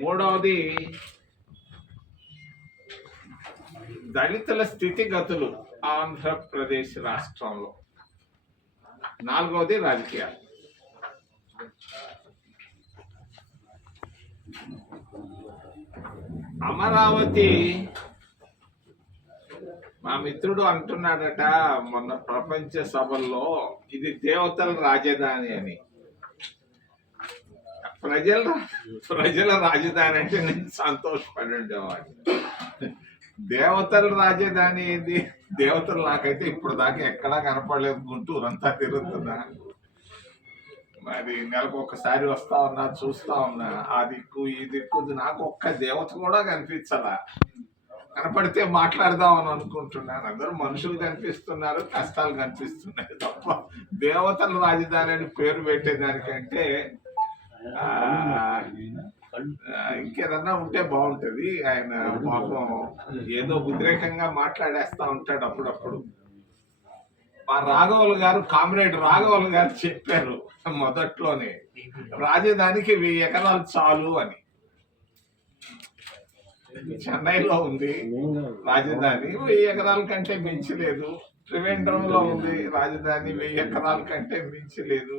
మూడవది దళితుల స్థితిగతులు ఆంధ్రప్రదేశ్ రాష్ట్రంలో. నాలుగవది రాజకీయాలు. అమరావతి మా మిత్రుడు అంటున్నాడట మొన్న ప్రపంచ సభల్లో, ఇది దేవతల రాజధాని అని. ప్రజల రాజధాని అంటే నేను సంతోషపడి ఉండేవాడిని. దేవతల రాజధాని ఏంది? దేవతలు నాకైతే ఇప్పుడు దాకా ఎక్కడా కనపడలేదు. గుంటూరు అంతా తిరుగుతున్నా, మరి నెలకు ఒకసారి వస్తా ఉన్నా, చూస్తా ఉన్నా. ఆ దిక్కు ఈ దిక్కు నాకు ఒక్క దేవత కూడా కనిపించలా. కనపడితే మాట్లాడదామని అనుకుంటున్నాను. అందరూ మనుషులు కనిపిస్తున్నారు, కష్టాలు కనిపిస్తున్నాయి తప్ప దేవతల రాజధాని అని పేరు పెట్టేదానికంటే ఇంకేదన్నా ఉంటే బాగుంటది. ఆయన పాపం ఏదో ఉద్రేకంగా మాట్లాడేస్తా ఉంటాడు అప్పుడప్పుడు. మా రాఘవులు గారు, కామ్రేడ్ రాఘవులు గారు చెప్పారు మొదట్లోనే, రాజధానికి 1000 ఎకరాలు చాలు అని. చెన్నైలో ఉంది రాజధాని, 1000 ఎకరాల కంటే మించలేదు. త్రివేంద్రంలో ఉంది రాజధాని, 1000 ఎకరాల కంటే మించలేదు.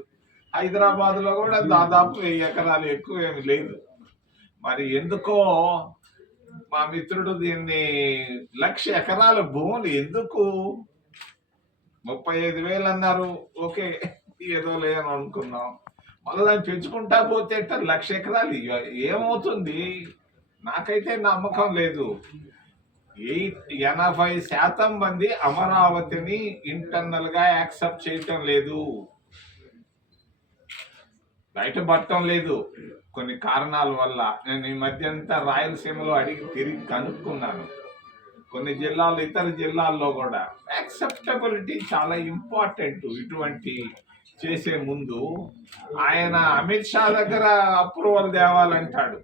హైదరాబాద్ లో కూడా దాదాపు 1000 ఎకరాలు, ఎక్కువ ఏమి లేదు. మరి ఎందుకో మా మిత్రుడు దీన్ని 1,00,000 ఎకరాల భూములు ఎందుకు 35,000 అన్నారు. ఓకే, ఏదో లేదని అనుకున్నాం. మళ్ళీ దాన్ని పెంచుకుంటా పోతే 1,00,000 ఎకరాలు ఏమవుతుంది? నాకైతే నమ్మకం లేదు. 80% మంది అమరావతిని ఇంటర్నల్ గా యాక్సెప్ట్ చేయటం లేదు, బయటపడటం లేదు కొన్ని కారణాల వల్ల. నేను ఈ మధ్య అంతా రాయలసీమలో అడిగి తిరిగి కనుక్కున్నాను. కొన్ని జిల్లాలు, ఇతర జిల్లాల్లో కూడా యాక్సెప్టబిలిటీ చాలా ఇంపార్టెంట్. ఇటువంటి చేసే ముందు ఆయన అమిత్ షా దగ్గర అప్రూవల్ తేవాలంటాడు.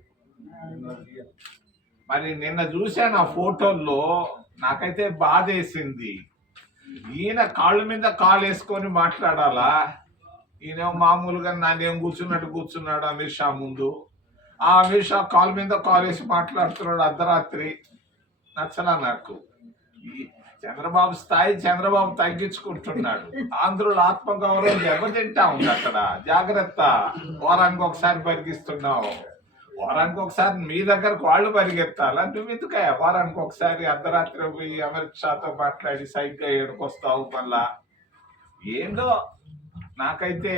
మరి నిన్న చూశాను ఆ ఫోటోల్లో, నాకైతే బాధేసింది. ఈయన కాళ్ళ మీద కాలు వేసుకొని మాట్లాడాలా? ఈయన మామూలుగా నానేం కూర్చున్నాడు అమిత్ షా ముందు. ఆ అమిత్ షా కాలు మీద కాలు వేసి మాట్లాడుతున్నాడు అర్ధరాత్రి. నచ్చలా నాకు. చంద్రబాబు స్థాయి చంద్రబాబు తగ్గించుకుంటున్నాడు. ఆంధ్రుల ఆత్మగౌరవం దెబ్బతింటా ఉంది అక్కడ. జాగ్రత్త. వారానికి ఒకసారి పరిగిస్తున్నావు, వారానికి ఒకసారి మీ దగ్గరకు వాళ్ళు పరిగెత్తాలా? నువ్వు ఎందుకయ్యా వారానికి ఒకసారి అర్ధరాత్రి పోయి అమిత్ షాతో మాట్లాడి సైగ్గా ఏడుకొస్తావు? మళ్ళా ఏందో నాకైతే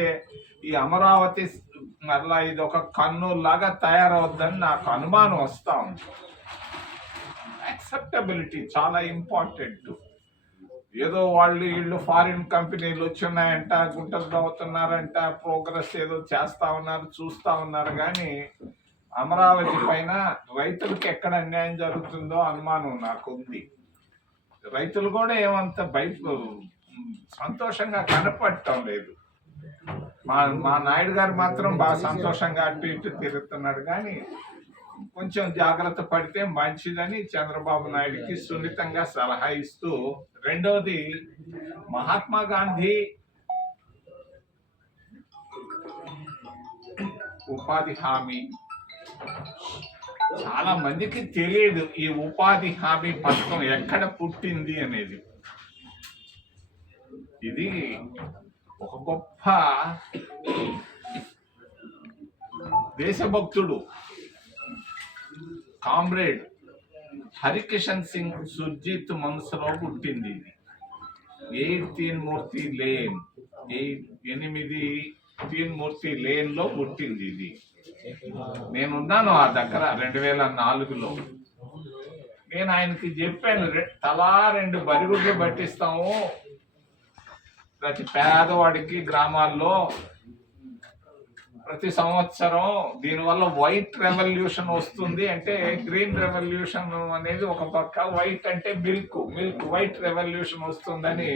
ఈ అమరావతి మళ్ళా ఇది ఒక కన్నులాగా తయారవద్దని నాకు అనుమానం వస్తా ఉంది. యాక్సెప్టబిలిటీ చాలా ఇంపార్టెంట్. ఏదో వీళ్ళు ఫారిన్ కంపెనీలు వచ్చున్నాయంట, గుంటలు తవ్వుతున్నారంట, ప్రోగ్రెస్ ఏదో చేస్తా ఉన్నారు, చూస్తా ఉన్నారు. కానీ అమరావతి పైన రైతులకు ఎక్కడ అన్యాయం జరుగుతుందో అనుమానం నాకుంది. రైతులు కూడా ఏమంత సంతోషంగా కనపడటం లేదు. మా నాయుడు గారు మాత్రం బాగా సంతోషంగా అటు ఇటు తిరుగుతున్నాడు. కానీ కొంచెం జాగ్రత్త పడితే మంచిదని చంద్రబాబు నాయుడుకి సున్నితంగా సలహా ఇస్తూ, రెండవది మహాత్మా గాంధీ ఉపాధి హామీ. చాలా మందికి తెలియదు ఈ ఉపాధి హామీ పథకం ఎక్కడ పుట్టింది అనేది. ఇది ఒక గొప్ప దేశభక్తుడు కామ్రేడ్ హరికిషన్ సింగ్ సుర్జిత్ మనసులో పుట్టింది ఇది. 8 తీన్మూర్తి లేన్, 8 తీన్మూర్తి లేన్ లో పుట్టింది ఇది. నేనున్నాను ఆ దగ్గర 2004లో. నేను ఆయనకి చెప్పాను, తలా 2 బరిగుడ్లు పట్టిస్తాము ప్రతి పేదవాడికి గ్రామాల్లో ప్రతి సంవత్సరం. దీనివల్ల వైట్ రెవల్యూషన్ వస్తుంది. అంటే గ్రీన్ రెవల్యూషన్ అనేది ఒక పక్క, వైట్ అంటే మిల్క్ వైట్ రెవల్యూషన్ వస్తుందని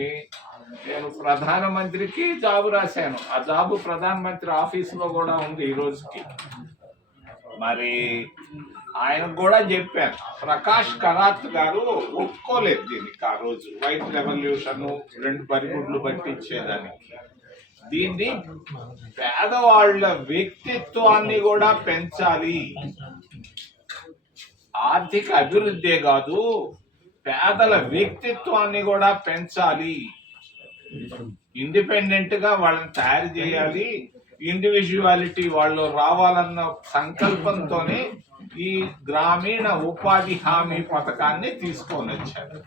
నేను ప్రధానమంత్రికి జాబు రాశాను. ఆ జాబు ప్రధానమంత్రి ఆఫీసులో కూడా ఉంది ఈ రోజుకి. మరి ఆయనకు కూడా చెప్పాను. ప్రకాష్ కరాత్ గారు ఒప్పుకోలేదు దీనికి ఆ రోజు, వైట్ రెవల్యూషన్ 2 బరిగుడ్లు పట్టించేదానికి. దీన్ని పేదవాళ్ళ వ్యక్తిత్వాన్ని కూడా పెంచాలి. ఆర్థిక అభివృద్ధే కాదు, పేదల వ్యక్తిత్వాన్ని కూడా పెంచాలి. ఇండిపెండెంట్ గా వాళ్ళని తయారు చేయాలి. ఇండివిజువాలిటీ వాళ్ళు రావాలన్న సంకల్పంతోనే ఈ గ్రామీణ ఉపాధి హామీ పథకాన్ని తీసుకొని వచ్చారు.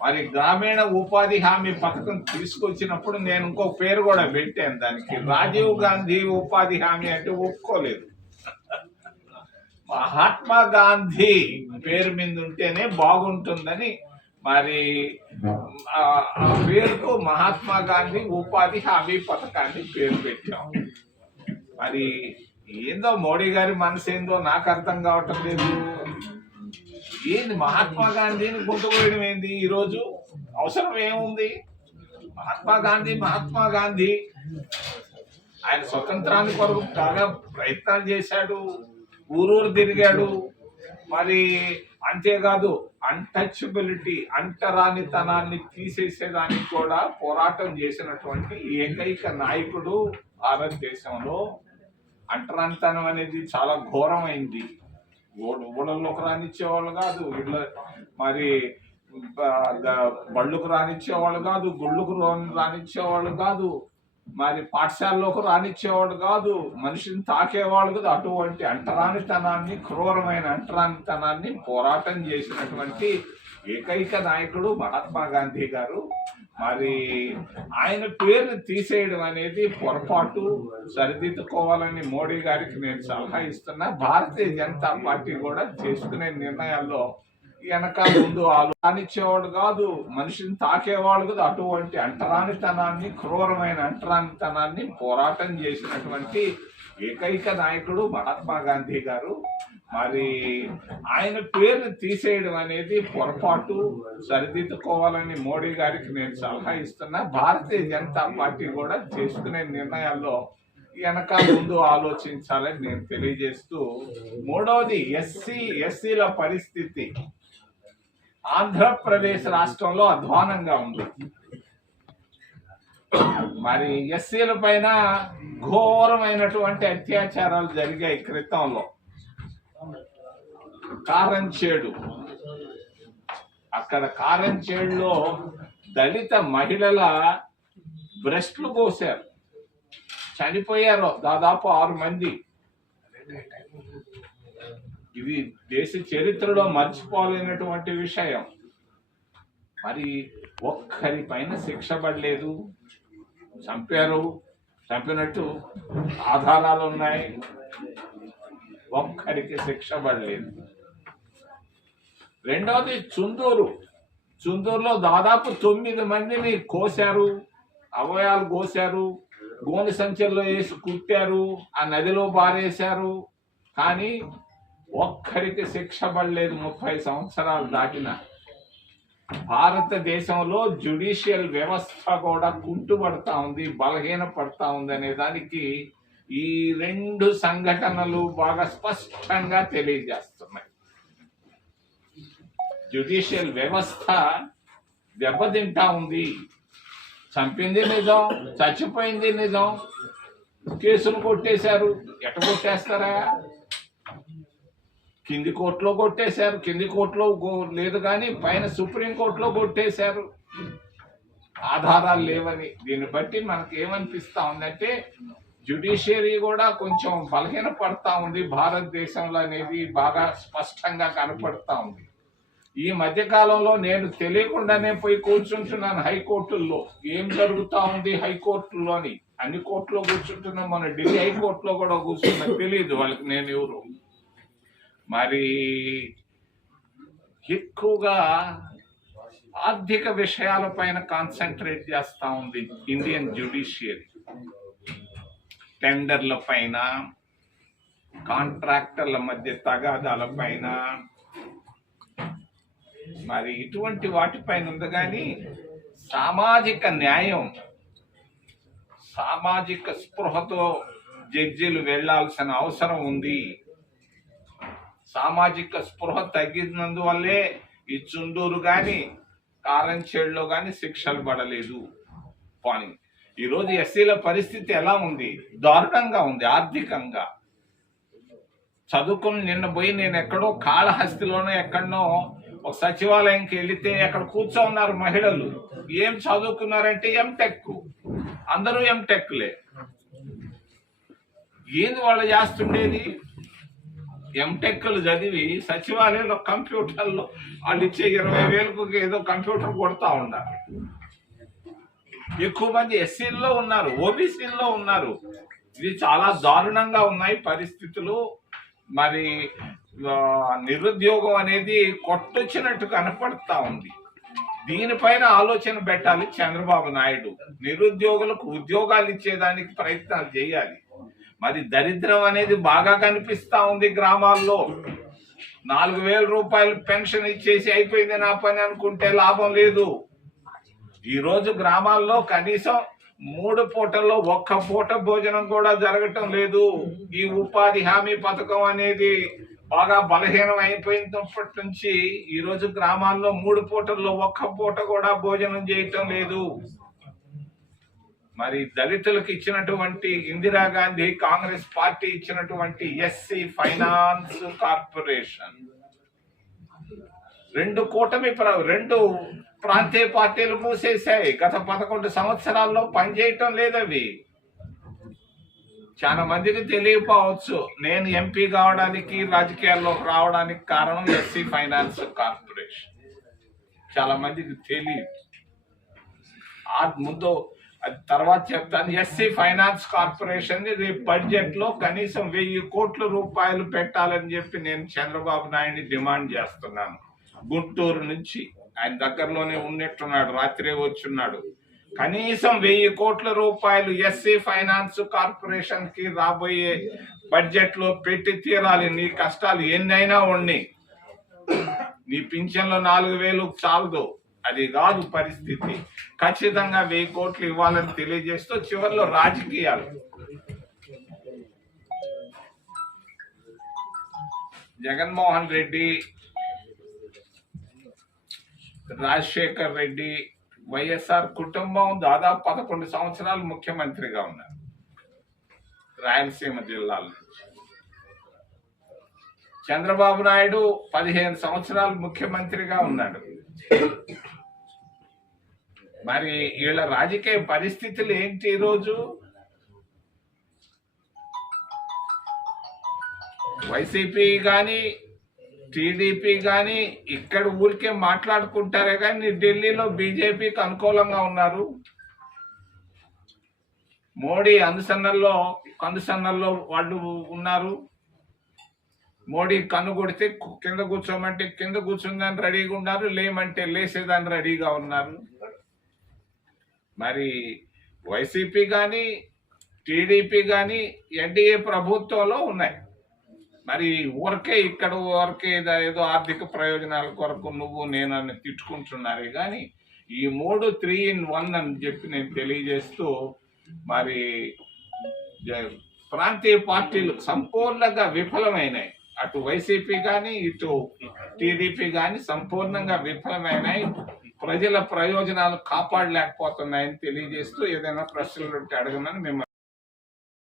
మరి గ్రామీణ ఉపాధి హామీ పథకం తీసుకొచ్చినప్పుడు నేను ఇంకో పేరు కూడా పెట్టాను దానికి, రాజీవ్ గాంధీ ఉపాధి హామీ అంటే ఒప్పుకోలేదు. మహాత్మా గాంధీ పేరు మీద ఉంటేనే బాగుంటుందని మరి ఆ పేరుకు మహాత్మా గాంధీ ఉపాధి హామీ పథకాన్ని పేరు పెట్టాం. మరి ఏందో మోడీ గారి మనసు ఏందో నాకు అర్థం కావటం లేదు. ఏంది మహాత్మా గాంధీని గుంటుకోవడం ఏంది? ఈరోజు అవసరం ఏముంది? మహాత్మా గాంధీ ఆయన స్వతంత్రాన్ని కొరకు బాగా ప్రయత్నాలు చేశాడు, ఊరూరు తిరిగాడు. మరి అంతేకాదు అన్టచబిలిటీ, అంటరానితనాన్ని తీసేసేదానికి కూడా పోరాటం చేసినటువంటి ఏకైక నాయకుడు భారతదేశంలో. అంటరానితనం అనేది చాలా ఘోరమైంది. ఊళ్ళలోకి రానిచ్చేవాళ్ళు కాదు, మరి బళ్ళుకు రానిచ్చేవాళ్ళు కాదు, గుళ్ళకు రానిచ్చేవాళ్ళు కాదు, మరి పాఠశాలలోకి రానిచ్చేవాడు కాదు, మనిషిని తాకేవాళ్ళు కాదు. అటువంటి అంటరానితనాన్ని, క్రూరమైన అంటరానితనాన్ని పోరాటం చేసినటువంటి ఏకైక నాయకుడు మహాత్మా గాంధీ గారు. మరి ఆయన పేరుని తీసేయడం అనేది పొరపాటు, సరిదిద్దుకోవాలని మోడీ గారికి నేను సలహా ఇస్తున్నా. భారతీయ జనతా పార్టీ కూడా చేసుకునే నిర్ణయాల్లో వెనక ముందు రానిచ్చేవాడు కాదు, మనిషిని తాకేవాళ్ళు కాదు. అటువంటి అంటరానితనాన్ని, క్రూరమైన అంటరానితనాన్ని పోరాటం చేసినటువంటి ఏకైక నాయకుడు మహాత్మా గాంధీ గారు. మరి ఆయన పేరుని తీసేయడం అనేది పొరపాటు, సరిదిద్దుకోవాలని మోడీ గారికి నేను సలహా ఇస్తున్నా. భారతీయ జనతా పార్టీ కూడా చేసుకునే నిర్ణయాల్లో వెనక ముందు ఆలోచించాలని నేను తెలియజేస్తూ, మూడవది ఎస్సీల పరిస్థితి ఆంధ్రప్రదేశ్ రాష్ట్రంలో అధ్వానంగా ఉంది. మరి ఎస్సీల పైన ఘోరమైనటువంటి అత్యాచారాలు జరిగాయి క్రితంలో. కారంచేడు, అక్కడ కారంచేడులో దళిత మహిళల బ్రెస్ట్లు కోసారు, చనిపోయారు దాదాపు 6 మంది. ఇది దేశ చరిత్రలో మర్చిపోలేనటువంటి విషయం. మరి ఒక్కరి పైన శిక్ష పడలేదు. చంపినట్టు ఆధారాలు ఉన్నాయి, ఒక్కరికి శిక్ష పడలేదు. రెండవది చుందూరులో దాదాపు 9 మందిని కోశారు, అవయాలు కోశారు, గోనె సంచుల్లో వేసి కుట్టారు, ఆ నదిలో బారేశారు. కానీ ఒక్కరికి శిక్ష పడలేదు. 30 సంవత్సరాలు దాటిన భారతదేశంలో జ్యుడిషియల్ వ్యవస్థ కూడా కుంటుపడతా ఉంది, బలహీనపడతా ఉంది అనే దానికి ఈ 2 సంఘటనలు బాగా స్పష్టంగా తెలియజేస్తున్నాయి. జ్యుడిషియల్ వ్యవస్థ దెబ్బతింటా ఉంది. చంపింది నిజం, చచ్చిపోయింది నిజం, కేసులు కొట్టేశారు. ఎట్ట కొట్టేస్తారా? కింది కోర్టులో కొట్టేశారు, కింది కోర్టులో లేదు కానీ పైన సుప్రీంకోర్టులో కొట్టేశారు ఆధారాలు లేవని. దీన్ని బట్టి మనకి ఏమనిపిస్తా ఉందంటే జ్యుడిషియరీ కూడా కొంచెం బలహీన పడతా ఉంది భారతదేశంలో అనేది బాగా స్పష్టంగా కనపడతా ఉంది. ఈ మధ్య కాలంలో నేను తెలియకుండానే పోయి కూర్చుంటున్నాను హైకోర్టుల్లో. ఏం జరుగుతా ఉంది హైకోర్టుల్లోని? అన్ని కోర్టులో కూర్చుంటున్నాం, మన ఢిల్లీ హైకోర్టులో కూడా కూర్చున్నా, తెలియదు వాళ్ళకి నేను ఎవరు. మరి ఎక్కువగా ఆర్థిక విషయాలపైన కాన్సన్ట్రేట్ చేస్తూ ఉంది ఇండియన్ జ్యుడిషియరీ. టెండర్ల పైన, కాంట్రాక్టర్ల మధ్య తగాదాల పైన, మరి ఇటువంటి వాటిపైన ఉంది. కానీ సామాజిక న్యాయం, సామాజిక స్పృహతో జడ్జీలు వెళ్లాల్సిన అవసరం ఉంది. సామాజిక స్పృహ తగ్గినందువల్లే ఈ చుండూరు కానీ కారంచేడులో కానీ శిక్షలు పడలేదు. పోనీ ఈరోజు ఎస్సీల పరిస్థితి ఎలా ఉంది? దారుణంగా ఉంది ఆర్థికంగా. చదువుకుని నిన్న పోయి నేను ఎక్కడో కాళహస్తిలోనో ఎక్కడనో ఒక సచివాలయంకి వెళితే అక్కడ కూర్చోన్నారు మహిళలు. ఏం చదువుకున్నారంటే ఎంటెక్, అందరూ ఎంటెక్లే. ఏంది వాళ్ళు చేస్తుండేది? ఎంటెక్లు చదివి సచివాలయంలో కంప్యూటర్లో వాళ్ళు ఇచ్చే 20,000కు ఏదో కంప్యూటర్ కొడతా ఉన్నారు. ఎక్కువ మంది ఎస్సీల్లో ఉన్నారు, ఓబీసీల్లో ఉన్నారు. ఇది చాలా దారుణంగా ఉన్నాయి పరిస్థితులు. మరి నిరుద్యోగం అనేది కొట్టొచ్చినట్టు కనపడతా ఉంది. దీనిపైన ఆలోచన పెట్టాలి చంద్రబాబు నాయుడు. నిరుద్యోగులకు ఉద్యోగాలు ఇచ్చేదానికి ప్రయత్నాలు చేయాలి. మరి దరిద్రం అనేది బాగా కనిపిస్తా ఉంది గ్రామాల్లో. 4,000 రూపాయలు పెన్షన్ ఇచ్చేసి అయిపోయింది నా పని అనుకుంటే లాభం లేదు. ఈరోజు గ్రామాల్లో కనీసం 3 పూటల్లో 1 పూట భోజనం కూడా జరగటం లేదు. ఈ ఉపాధి హామీ పథకం అనేది బాగా బలహీనం అయిపోయినప్పటి నుంచి ఈరోజు గ్రామాల్లో 3 పూటల్లో 1 పూట కూడా భోజనం చేయటం లేదు. మరి దళితులకు ఇచ్చినటువంటి ఇందిరాగాంధీ కాంగ్రెస్ పార్టీ ఇచ్చినటువంటి ఎస్సీ ఫైనాన్స్ కార్పొరేషన్ 2 ప్రాంతీయ పార్టీలు మూసేశాయి. గత 11 సంవత్సరాల్లో పనిచేయటం లేదవి. చాలా మందికి తెలియకపోవచ్చు. నేను ఎంపీ కావడానికి, రాజకీయాల్లోకి రావడానికి కారణం ఎస్సీ ఫైనాన్స్ కార్పొరేషన్. చాలా మందికి తెలియదు. ముందు తర్వాత చెప్తాను. ఎస్సీ ఫైనాన్స్ కార్పొరేషన్ రేపు బడ్జెట్ లో కనీసం 1,000 కోట్ల రూపాయలు పెట్టాలని చెప్పి నేను చంద్రబాబు నాయుడిని డిమాండ్ చేస్తున్నాను. గుంటూరు నుంచి ఆయన దగ్గరలోనే ఉన్నట్టున్నాడు, రాత్రే వచ్చున్నాడు. కనీసం 1,000 కోట్ల రూపాయలు ఎస్సీ ఫైనాన్స్ కార్పొరేషన్ కి రాబోయే బడ్జెట్ లో పెట్టి తీరాలి. నీ కష్టాలు ఎన్నైనా ఉన్నాయి. నీ పింఛన్లో 4,000 చాలదు. అది కాదు పరిస్థితి. ఖచ్చితంగా 1,000 కోట్లు ఇవ్వాలని తెలియజేస్తూ చివరిలో రాజకీయాలు. జగన్మోహన్ రెడ్డి, రాజశేఖర్ రెడ్డి, వైఎస్ఆర్ కుటుంబం దాదాపు 11 సంవత్సరాలు ముఖ్యమంత్రిగా ఉన్నారు రాయలసీమ జిల్లాల నుంచి. చంద్రబాబు నాయుడు 15 సంవత్సరాలు ముఖ్యమంత్రిగా ఉన్నాడు. మరి వీళ్ళ రాజకీయ పరిస్థితులు ఏంటి? ఈరోజు వైసీపీ కానీ టీడీపీ కానీ ఇక్కడ ఊరికే మాట్లాడుకుంటారే కానీ ఢిల్లీలో బీజేపీకి అనుకూలంగా ఉన్నారు. మోడీ కనుసన్నల్లో వాళ్ళు ఉన్నారు. మోడీ కన్ను కొడితే కింద కూర్చోమంటే కింద కూర్చుందని రెడీగా ఉన్నారు, లేమంటే లేసేదాన్ని రెడీగా ఉన్నారు. మరి వైసీపీ కానీ టీడీపీ కానీ ఎన్డీఏ ప్రభుత్వంలో ఉన్నాయి. మరి ఊరికే ఏదో ఆర్థిక ప్రయోజనాల కొరకు నువ్వు నేను అని తిట్టుకుంటున్నారు. కానీ ఈ 3 3 in 1 అని చెప్పి నేను తెలియజేస్తూ, మరి ప్రాంతీయ పార్టీలు సంపూర్ణంగా విఫలమైనాయి. అటు వైసీపీ కానీ ఇటు టీడీపీ కానీ సంపూర్ణంగా విఫలమైనాయి. ప్రజల ప్రయోజనాలు కాపాడలేకపోతున్నాయని తెలియజేస్తూ ఏదైనా ప్రశ్నలు ఉంటే అడగమని మిమ్మల్ని